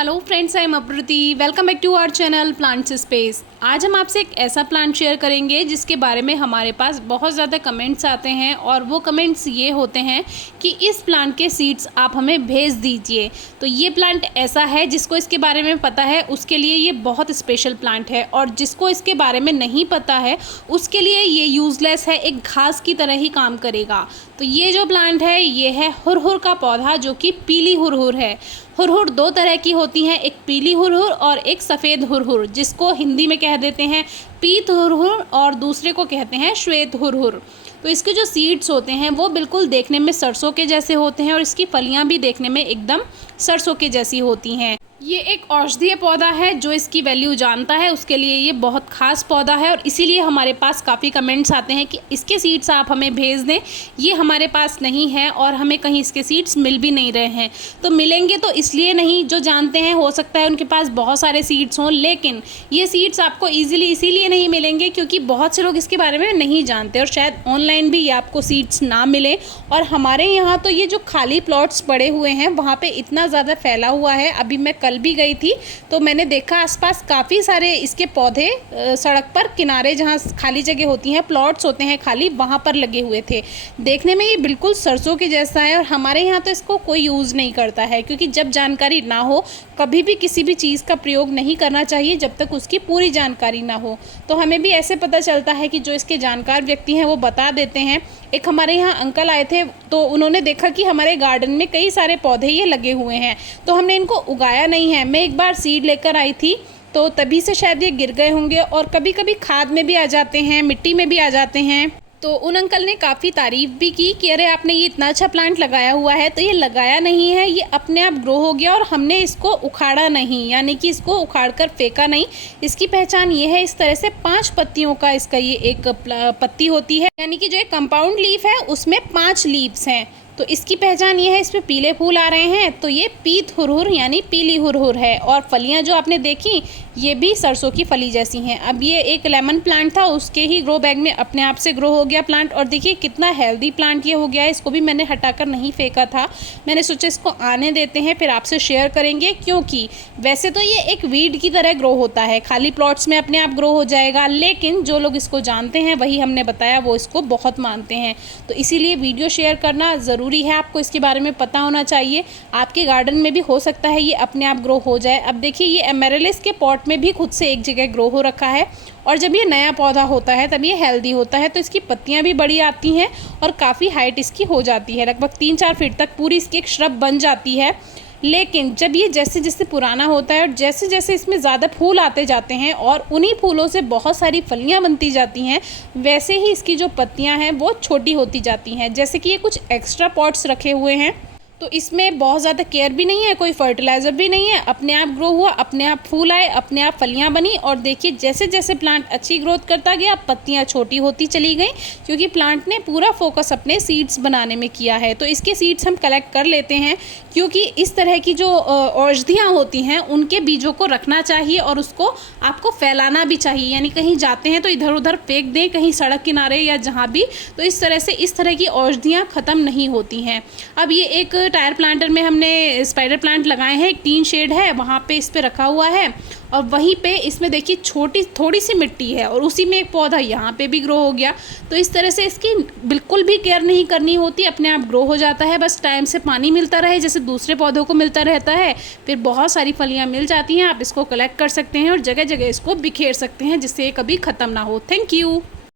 Hello friends, I am Aprati. Welcome back to our channel plants space. आज हम आपसे एक ऐसा प्लांट शेयर करेंगे जिसके बारे में हमारे पास बहुत ज़्यादा कमेंट्स आते हैं और वो कमेंट्स ये होते हैं कि इस प्लांट के सीड्स आप हमें भेज दीजिए। तो ये प्लांट ऐसा है जिसको इसके बारे में पता है उसके लिए ये बहुत स्पेशल प्लांट है, और जिसको इसके बारे में नहीं पता है उसके लिए ये यूज़लेस है, एक घास की तरह ही काम करेगा। तो ये जो प्लांट है ये है हुरहुर का पौधा, जो कि पीली हुरहुर है। हुरहुर दो तरह की होती हैं, एक पीली हुरहुर और एक सफ़ेद हुरहुर, जिसको हिंदी में कह देते हैं पीत हुरहुर और दूसरे को कहते हैं श्वेत हुरहुर। तो इसके जो सीड्स होते हैं वो बिल्कुल देखने में सरसों के जैसे होते हैं और इसकी फलियां भी देखने में एकदम सरसों के जैसी होती हैं। ये एक औषधीय पौधा है, जो इसकी वैल्यू जानता है उसके लिए ये बहुत खास पौधा है, और इसीलिए हमारे पास काफ़ी कमेंट्स आते हैं कि इसके सीड्स आप हमें भेज दें। ये हमारे पास नहीं है और हमें कहीं इसके सीड्स मिल भी नहीं रहे हैं। तो मिलेंगे तो इसलिए नहीं, जो जानते हैं हो सकता है उनके पास बहुत सारे सीड्स हों, लेकिन ये सीड्स आपको ईजिली इसीलिए नहीं मिलेंगे क्योंकि बहुत से लोग इसके बारे में नहीं जानते, और शायद ऑनलाइन भी ये आपको सीड्स ना मिले। और हमारे यहाँ तो ये जो खाली प्लॉट्स पड़े हुए हैं वहाँ पर इतना ज़्यादा फैला हुआ है। अभी मैं कल भी गई थी तो मैंने देखा आसपास काफ़ी सारे इसके पौधे सड़क पर किनारे, जहाँ खाली जगह होती हैं, प्लॉट्स होते हैं खाली, वहाँ पर लगे हुए थे। देखने में ये बिल्कुल सरसों के जैसा है, और हमारे यहाँ तो इसको कोई यूज़ नहीं करता है क्योंकि जब जानकारी ना हो कभी भी किसी भी चीज़ का प्रयोग नहीं करना चाहिए जब तक उसकी पूरी जानकारी ना हो। तो हमें भी ऐसे पता चलता है कि जो इसके जानकार व्यक्ति हैं वो बता देते हैं। एक हमारे यहाँ अंकल आए थे तो उन्होंने देखा कि हमारे गार्डन में कई सारे पौधे ये लगे हुए हैं, तो हमने इनको उगाया नहीं है। मैं एक बार सीड लेकर आई थी तो तभी से शायद ये गिर गए होंगे, और कभी कभी खाद में भी आ जाते हैं, मिट्टी में भी आ जाते हैं। तो उन अंकल ने काफ़ी तारीफ़ भी की कि अरे आपने ये इतना अच्छा प्लांट लगाया हुआ है। तो ये लगाया नहीं है, ये अपने आप ग्रो हो गया और हमने इसको उखाड़ा नहीं, यानी कि इसको उखाड़ कर फेंका नहीं। इसकी पहचान ये है, इस तरह से 5 पत्तियों का इसका ये एक पत्ती होती है, यानी कि जो एक कंपाउंड लीफ है उसमें 5 लीव्स हैं। तो इसकी पहचान ये है, इसमें पीले फूल आ रहे हैं, तो ये पीत हुरहुर यानी पीली हुरहुर है। और फलियां जो आपने देखी ये भी सरसों की फली जैसी हैं। अब ये एक लेमन प्लांट था, उसके ही ग्रो बैग में अपने आप से ग्रो हो गया प्लांट, और देखिए कितना हेल्दी प्लांट ये हो गया है। इसको भी मैंने हटाकर नहीं फेंका था, मैंने सोचा इसको आने देते हैं फिर आपसे शेयर करेंगे, क्योंकि वैसे तो ये एक वीड की तरह ग्रो होता है, खाली प्लॉट्स में अपने आप ग्रो हो जाएगा, लेकिन जो लोग इसको जानते हैं वही हमने बताया वो इसको बहुत मानते हैं। तो इसीलिए वीडियो शेयर करना ज़रूरी है, आपको इसके बारे में पता होना चाहिए। आपके गार्डन में भी हो सकता है ये अपने आप ग्रो हो जाए। अब देखिए ये एमेरेलिस के पॉट में भी खुद से एक जगह ग्रो हो रखा है, और जब ये नया पौधा होता है तब ये हेल्दी होता है, तो इसकी पत्तियां भी बड़ी आती हैं और काफ़ी हाइट इसकी हो जाती है, लगभग 3-4 फीट तक पूरी इसकी एक श्रब बन जाती है। लेकिन जब ये जैसे जैसे पुराना होता है और जैसे जैसे इसमें ज़्यादा फूल आते जाते हैं और उन्हीं फूलों से बहुत सारी फलियां बनती जाती हैं, वैसे ही इसकी जो पत्तियां हैं वो छोटी होती जाती हैं। जैसे कि ये कुछ एक्स्ट्रा पॉट्स रखे हुए हैं, तो इसमें बहुत ज़्यादा केयर भी नहीं है, कोई फर्टिलाइज़र भी नहीं है, अपने आप ग्रो हुआ, अपने आप फूल आए, अपने आप फलियां बनी। और देखिए जैसे जैसे प्लांट अच्छी ग्रोथ करता गया पत्तियां छोटी होती चली गई, क्योंकि प्लांट ने पूरा फोकस अपने सीड्स बनाने में किया है। तो इसके सीड्स हम कलेक्ट कर लेते हैं, क्योंकि इस तरह की जो औषधियाँ होती हैं उनके बीजों को रखना चाहिए और उसको आपको फैलाना भी चाहिए, यानी कहीं जाते हैं तो इधर उधर फेंक दें, कहीं सड़क किनारे या जहाँ भी। तो इस तरह से इस तरह की औषधियाँ ख़त्म नहीं होती हैं। अब ये एक टायर प्लांटर में हमने स्पाइडर प्लांट लगाए हैं, एक टीन शेड है वहाँ पे इस पे रखा हुआ है, और वहीं पे इसमें देखिए छोटी थोड़ी सी मिट्टी है और उसी में एक पौधा यहाँ पे भी ग्रो हो गया। तो इस तरह से इसकी बिल्कुल भी केयर नहीं करनी होती, अपने आप ग्रो हो जाता है, बस टाइम से पानी मिलता रहे जैसे दूसरे पौधों को मिलता रहता है, फिर बहुत सारी फलियाँ मिल जाती हैं। आप इसको कलेक्ट कर सकते हैं और जगह जगह इसको बिखेर सकते हैं जिससे ये कभी ख़त्म ना हो। Thank you.